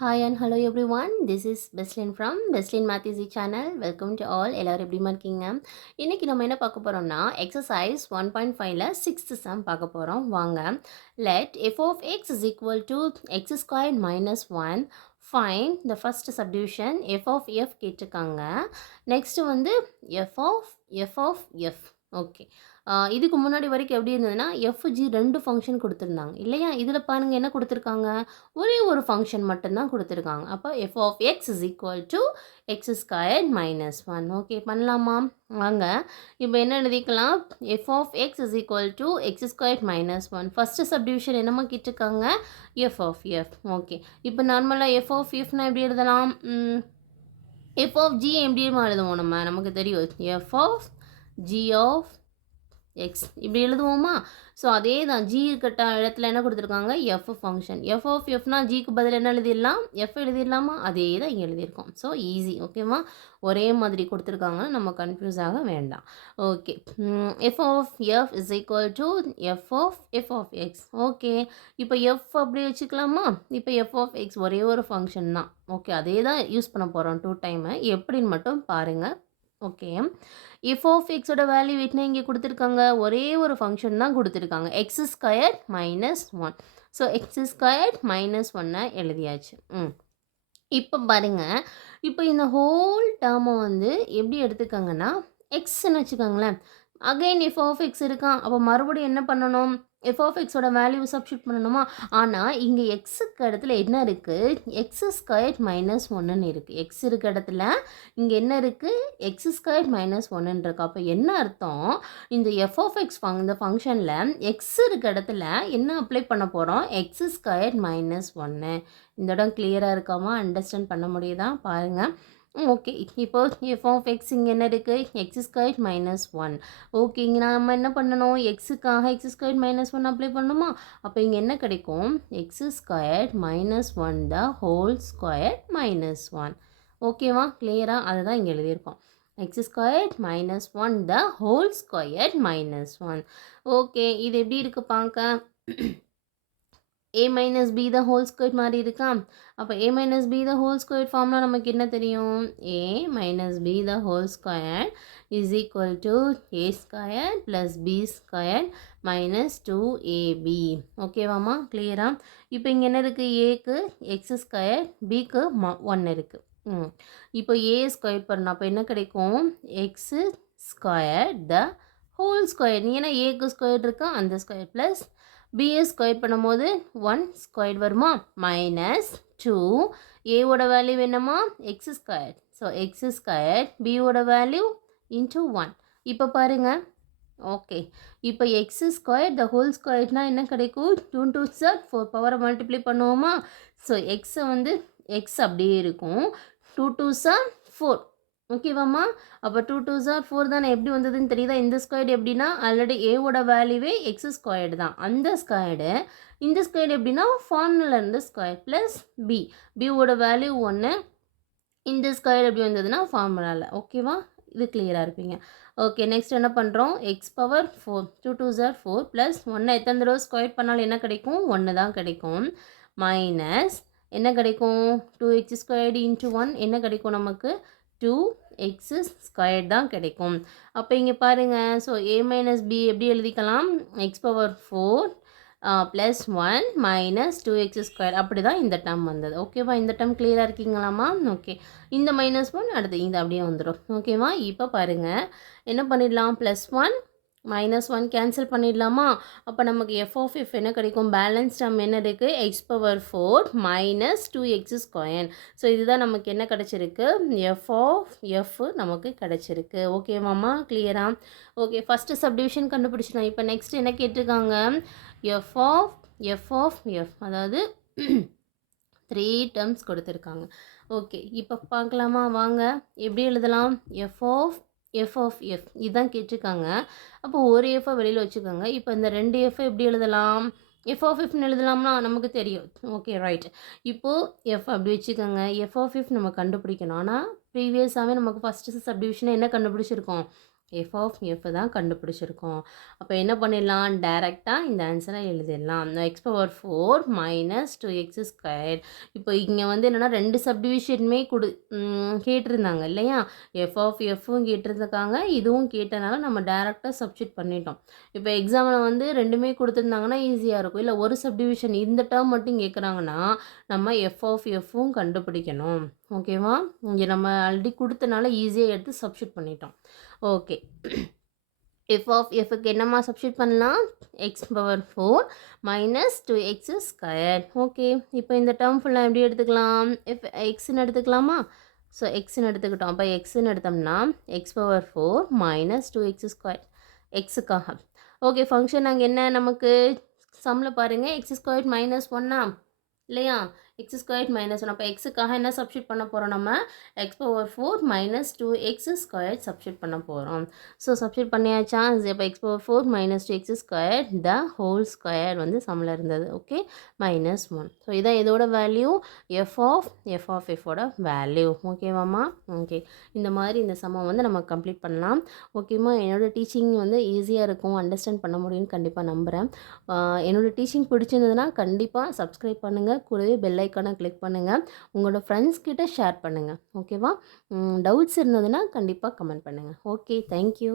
Hi and hello everyone. This is Beslin from Beslin Math Easy channel. Welcome to all. எல்லாரும் எப்படிமா இருக்கீங்க? இன்னைக்கு நம்ம என்ன பார்க்க போறோம்னா எக்ஸசைஸ் 1.5ல 6th சம் பார்க்க போறோம். வாங்க. Let f of x is equal to x squared minus 1. Find the first subdivision f of f கேட்டிருக்காங்க. நெக்ஸ்ட் வந்து f of f. ஓகே. இதுக்கு முன்னாடி வரைக்கும் எப்படி இருந்ததுன்னா எஃப்ஜி ரெண்டு ஃபங்க்ஷன் கொடுத்துருந்தாங்க இல்லையா? இதில் பாருங்கள் என்ன கொடுத்துருக்காங்க, ஒரே ஒரு ஃபங்க்ஷன் மட்டும்தான் கொடுத்துருக்காங்க. அப்போ f of x is equal to x square minus one. Okay பண்ணலாமா? வாங்க இப்போ என்ன எழுதிக்கலாம், f of x is equal to x square minus one. First subdivision என்னமா கேட்டிருக்காங்க, எஃப் ஆஃப் எஃப். ஓகே இப்போ நார்மலாக எஃப் ஆஃப் எஃப்னா எப்படி எழுதலாம், எஃப் ஆஃப் ஜி எப்படிமா எழுதுவோம் நமக்கு தெரியும், f of g of x இப்படி எழுதுவோமா? ஸோ அதே தான், ஜி இருக்கட்ட இடத்துல என்ன கொடுத்துருக்காங்க, எஃப் ஃபங்க்ஷன். எஃப் ஆஃப் எஃப்னா ஜிக்கு பதில் என்ன எழுதிடலாம், எஃப் எழுதிடலாமா? அதே தான் இங்கே எழுதியிருக்கோம். So easy. ஓகேவா? ஒரே மாதிரி கொடுத்துருக்காங்க, நம்ம கன்ஃபியூஸ் ஆக வேண்டாம். Okay, f of f is equal to f of x. Okay இப்போ எஃப் அப்படி வச்சுக்கலாமா? இப்போ எஃப் ஆஃப் எக்ஸ் ஒரே ஒரு ஃபங்க்ஷன் தான். ஓகே அதே தான் யூஸ் பண்ண போகிறோம் 2 டைமு. எப்படின்னு மட்டும் பாருங்கள். ஓகே, எஃப் ஆஃப் எக்ஸோட வேல்யூ என்ன இங்கே கொடுத்துருக்காங்க, ஒரே ஒரு ஃபங்க்ஷன் தான் கொடுத்துருக்காங்க, X square minus one. So X square minus ஒன்னை எழுதியாச்சு. இப்போ பாருங்கள், இப்போ இந்த ஹோல் டேர்மை வந்து எப்படி எடுத்துக்கோங்கன்னா எக்ஸ்ன்னு வச்சுக்கோங்களேன். அகைன் எஃப் ஆஃப் எக்ஸ் இருக்கான், அப்போ மறுபடியும் என்ன பண்ணணும், எஃப் ஆஃப் எக்ஸோட வேல்யூ சப்ஸ்டியூட் பண்ணணுமா? ஆனால் இங்கே எக்ஸுக்கு இடத்துல என்ன இருக்குது, எக்ஸ் ஸ்கொயர் மைனஸ் ஒன்றுன்னு இருக்குது. எக்ஸ் இருக்க இடத்துல இங்கே என்ன இருக்குது, எக்ஸ் ஸ்கொயர் மைனஸ் ஒன்றுன்னு இருக்கு. அப்போ என்ன அர்த்தம், இந்த எஃப் ஆஃப் எக்ஸ் இந்த ஃபங்க்ஷனில் எக்ஸ் இருக்க இடத்துல என்ன அப்ளை பண்ண போகிறோம், எக்ஸ் ஸ்கொயர் மைனஸ் ஒன்று. இந்த இடம் கிளியராக இருக்காமா, அண்டர்ஸ்டாண்ட் பண்ண முடியுதா பாருங்கள். ஓகே இப்போ எஃப் ஆஃப் எக்ஸ் இங்கே என்ன இருக்குது, x square minus one. Okay இங்கே நம்ம என்ன பண்ணணும், எக்ஸுக்காக x square minus one apply பண்ணணுமா? அப்போ இங்கே என்ன கிடைக்கும், x square minus one the whole square minus one. ஓகேவா கிளியராக? அதை தான் இங்கே எழுதியிருக்கோம், x square minus one the whole square minus one. Okay இது எப்படி இருக்குது பார்க்க, a minus b the whole square மாதிரி இருக்கா? அப்போ a minus b the whole square ஃபார்ம்னா நமக்கு என்ன தெரியும், a minus b the whole square is equal to a square plus b square minus 2ab. ஓகேவாமா கிளியரா? இப்போ இங்கே என்ன இருக்குது, ஏக்கு எக்ஸ் ஸ்கொயர், பிக்கு 1 இருக்குது. இப்போ ஏ ஸ்கொயர் பண்ணணும், அப்போ என்ன கிடைக்கும், x square the whole square. நீ ஏன்னா ஏக்கு ஸ்கொயர் இருக்கா, அந்த ஸ்கொயர் ப்ளஸ் பிஏ ஸ்கொயர் பண்ணும்போது 1 ஸ்கொயர் வருமா, மைனஸ் 2. ஏவோட வேல்யூ என்னமா, X square. So X square, பியோட வேல்யூ இன்ட்டு 1. இப்போ பாருங்கள். ஓகே இப்போ எக்ஸ் ஸ்கொயர் த ஹோல் ஸ்கொயர்னால் என்ன கிடைக்கும், 2 2 சார் 4 பவரை மல்டிப்ளை பண்ணுவோமா? ஸோ எக்ஸை வந்து எக்ஸ் அப்படியே இருக்கும், 2 2 சார் 4. ஓகேவாம்மா? அப்போ 2 2 சார் 4 தானே, எப்படி வந்ததுன்னு தெரியுதா? இந்த ஸ்கொயர்டு எப்படின்னா ஆல்ரெடி ஏவோட வேல்யூவே எக்ஸ் ஸ்கொயர்டு தான், அந்த ஸ்கொயர்டு. இந்த ஸ்கொயர்டு எப்படின்னா ஃபார்முலா இருந்த ஸ்கொயர் ப்ளஸ் பி, பியோட வேல்யூ 1. இந்த ஸ்கொயர் எப்படி வந்ததுன்னா ஃபார்முலாவில். ஓகேவா? இது கிளியராக இருப்பீங்க. ஓகே நெக்ஸ்ட் என்ன பண்ணுறோம், எக்ஸ் பவர் 4, 2 2 சார் 4 ப்ளஸ் 1 எத்தனை தடவை ஸ்கொயர் பண்ணாலும் என்ன கிடைக்கும், 1 தான் கிடைக்கும். மைனஸ் என்ன கிடைக்கும், 2x ஸ்கொயர்டு இன்ட்டு 1 என்ன கிடைக்கும் நமக்கு, 2x ஸ்கொயர் தான் கிடைக்கும். அப்போ இங்கே பாருங்கள், ஸோ a மைனஸ் b எப்படி எழுதிக்கலாம், X power 4 plus 1 minus 2x square. அப்படி தான் இந்த டேர்ம் வந்தது. ஓகேவா? இந்த டேர்ம் கிளியராக இருக்கீங்களாம்மா? ஓகே இந்த -1 அடுத்து இது அப்படியே வந்துடும். ஓகேவா? இப்போ பாருங்கள் என்ன பண்ணிடலாம், +1 -1 கேன்சல் பண்ணிடலாமா? அப்போ நமக்கு எஃப் ஆஃப் எஃப் என்ன கிடைக்கும், பேலன்ஸ் டேர்ம் என்ன இருக்குது, X power 4 minus 2x square. So இதுதான் நமக்கு என்ன கிடச்சிருக்கு, எஃப் ஆஃப் எஃப் நமக்கு கிடச்சிருக்கு. ஓகேவாம்மா கிளியரா? ஓகே ஃபஸ்ட்டு சப்டிவிஷன் கண்டுபிடிச்சிட்டோம். இப்போ நெக்ஸ்ட் என்ன கேட்டிருக்காங்க, எஃப் ஆஃப் எஃப் அதாவது 3 டேர்ம்ஸ் கொடுத்துருக்காங்க. ஓகே இப்போ பார்க்கலாமா வாங்க, எப்படி எழுதலாம், எஃப் ஆஃப் எஃப் இதுதான் கேட்டிருக்காங்க. அப்போ ஒரு எஃப்பை வெளியில் வச்சுக்கோங்க. இப்போ இந்த 2 எஃப்பை எப்படி எழுதலாம், எஃப் ஆஃப் எஃப்னு எழுதலாம்னா நமக்கு தெரியும். ஓகே ரைட், இப்போது எஃப் அப்படி வச்சுக்கோங்க. எஃப் ஆஃப் எஃப் நம்ம கண்டுபிடிக்கணும். ஆனால் ப்ரீவியஸாகவே நமக்கு ஃபஸ்ட்டு சப்டிவிஷனை என்ன கண்டுபிடிச்சிருக்கோம், எஃப் ஆஃப் எஃப் தான் கண்டுபிடிச்சிருக்கோம். அப்போ என்ன பண்ணிடலாம், டைரெக்டாக இந்த ஆன்சரை எழுதிடலாம். X power 4 minus 2x square. இப்போ இங்கே வந்து என்னென்னா 2 சப்டிவிஷனுமே கேட்டிருந்தாங்க இல்லையா, எஃப் ஆஃப் எஃப்பும் கேட்டிருக்காங்க, இதுவும் கேட்டனால நம்ம டைரெக்டாக சப்ஸ்டியூட் பண்ணிட்டோம். இப்போ எக்ஸாமில் வந்து ரெண்டுமே கொடுத்துருந்தாங்கன்னா ஈஸியாக இருக்கும். இல்லை ஒரு சப்டிவிஷன் இந்த டேர்ம் மட்டும் கேட்குறாங்கன்னா நம்ம எஃப் ஆஃப் எஃப்பும் கண்டுபிடிக்கணும். ஓகேவா, இங்கே நம்ம ஆல்ரெடி கொடுத்தனால ஈஸியாக எடுத்து சப்ஸ்டியூட் பண்ணிட்டோம். ஓகே, எஃப் ஆஃப் எஃப்க்கு என்னம்மா சப்ஸ்டியூட் பண்ணலாம், X power 4 minus 2x square. Okay, இப்போ இந்த டேர்ம் ஃபுல்லாக எப்படி எடுத்துக்கலாம், எக்ஸ்ன்னு எடுத்துக்கலாமா. ஸோ எக்ஸ்ன்னு எடுத்துக்கிட்டோம். அப்போ எக்ஸ்ன்னு எடுத்தோம்னா x power 4 minus 2x square எக்ஸுக்காக. ஓகே, ஃபங்க்ஷன் அங்கே என்ன நமக்கு சம்மில் பாருங்கள், எக்ஸ் ஸ்கொயர் மைனஸ் 1 இல்லையா, எக்ஸ் ஸ்கொயர் மைனஸ் 1. அப்போ எக்ஸுக்காக என்ன சப்ஸ்டியூட் பண்ண போகிறோம், நம்ம x power 4 minus 2x square substitute பண்ண போகிறோம். ஸோ சப்ஸ்டியூட் பண்ணியாச்சா, இப்போ x power 4 minus 2x square the whole square வந்து சம்மில் இருந்தது. Okay, minus 1. ஸோ இதான் இதோட வேல்யூ, எஃப் ஆஃப் எஃபோட வேல்யூ. ஓகேவாம்மா. ஓகே, இந்த மாதிரி இந்த சம்மை வந்து நம்ம கம்ப்ளீட் பண்ணலாம். ஓகேம்மா, என்னோடய டீச்சிங் வந்து ஈஸியாக இருக்கும், அண்டர்ஸ்டாண்ட் பண்ண முடியும்னு கண்டிப்பாக நம்புகிறேன். என்னோடய டீச்சிங் பிடிச்சிருந்ததுன்னா கண்டிப்பாக சப்ஸ்கிரைப் பண்ணுங்கள், கூடவே பெல் ஐக்கானை கிளிக் பண்ணுங்கள், உங்களோட ஃப்ரெண்ட்ஸ் கிட்ட ஷேர் பண்ணுங்கள். ஓகேவா, டவுட்ஸ் இருந்ததுன்னா கண்டிப்பாக கமெண்ட் பண்ணுங்கள். Okay, thank you.